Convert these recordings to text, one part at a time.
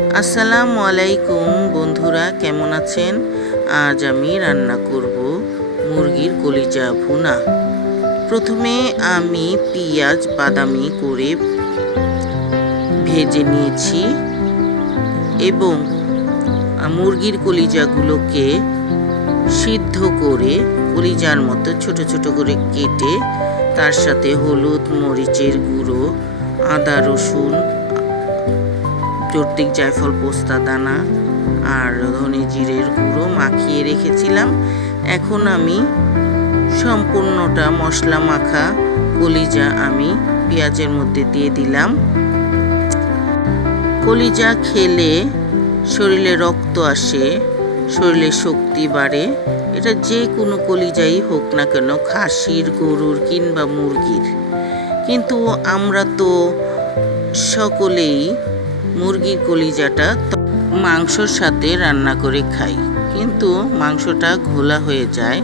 আসসালামু আলাইকুম বন্ধুরা, কেমন আছেন? আজ আমি রান্না করব মুরগির কলিজা ভুনা। প্রথমে আমি পেঁয়াজ বাদামি করে ভেজে নিয়েছি এবং মুরগির কলিজাগুলোকে সিদ্ধ করে কলিজার মতো ছোট ছোট করে কেটে তার সাথে হলুদ, মরিচের গুঁড়ো, আদা, রসুন, চর্তিক, জায়ফল, পোস্তা দানা আর ধনে জিরের গুঁড়ো মাখিয়ে রেখেছিলাম। এখন আমি সম্পূর্ণটা মশলা মাখা কলিজা আমি পেঁয়াজের মধ্যে দিয়ে দিলাম। কলিজা খেলে শরীরে রক্ত আসে, শরীরে শক্তি বাড়ে। এটা যে কোনো কলিজাই হোক না কেন, খাসির, গরুর কিংবা মুরগির। কিন্তু আমরা তো সকলেই মুরগির কলিজাটা মাংসর সাথে রান্না করে খাই, কিন্তু মাংসটা ঘোলা হয়ে যায়,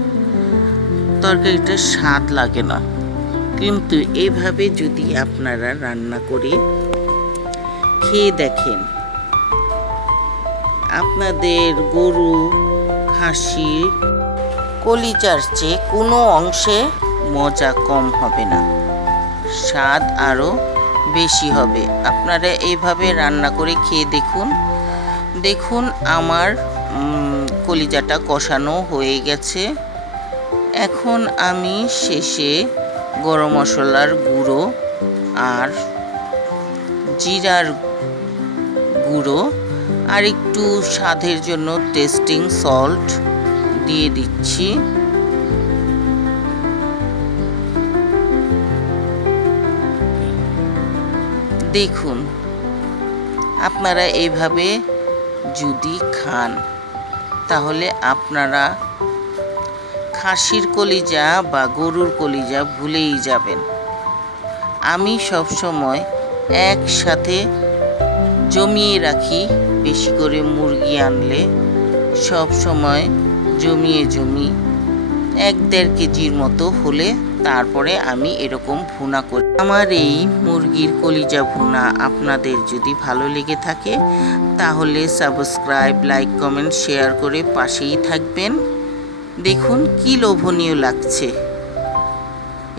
তরকারিটা স্বাদ লাগে না। কিন্তু এভাবে যদি আপনারা রান্না করে খেয়ে দেখেন, আপনাদের গরু, খাসি কলিজার চেয়ে কোনো অংশে মজা কম হবে না, স্বাদ আরও বেশি হবে। আপনারা এইভাবে রান্না করে খেয়ে দেখুন আমার কলিজাটা কষানো হয়ে গেছে। এখন আমি শেষে গরম মশলার গুঁড়ো আর জিরার গুঁড়ো আর একটু স্বাদের জন্য টেস্টিং সল্ট দিয়ে দিচ্ছি। দেখুন, আপনারা এইভাবে যদি খান তাহলে আপনারা খাসির কলিজা বা গরুর কলিজা ভুলেই যাবেন। আমি সবসময় একসাথে জমিয়ে রাখি, বেশি করে মুরগি আনলে সব সময় জমিয়ে 1-1.5 কেজির মতো হলে তারপরে আমি এরকম ভুনা করি। আমার এই মুরগির কলিজা ভুনা আপনাদের যদি ভালো লেগে থাকে তাহলে সাবস্ক্রাইব, লাইক, কমেন্ট, শেয়ার করে পাশেই থাকবেন। দেখুন কি লোভনীয় লাগছে।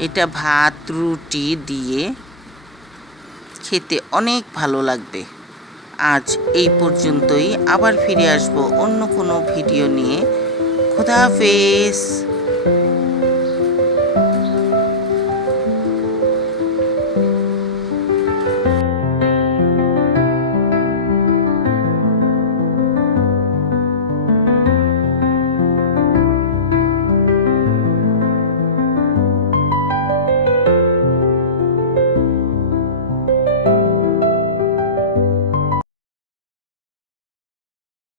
এটা ভাত, রুটি দিয়ে খেতে অনেক ভালো লাগবে। আজ এই পর্যন্তই, আবার ফিরে আসবো অন্য কোনো ভিডিও নিয়ে। খোদা হাফেজ।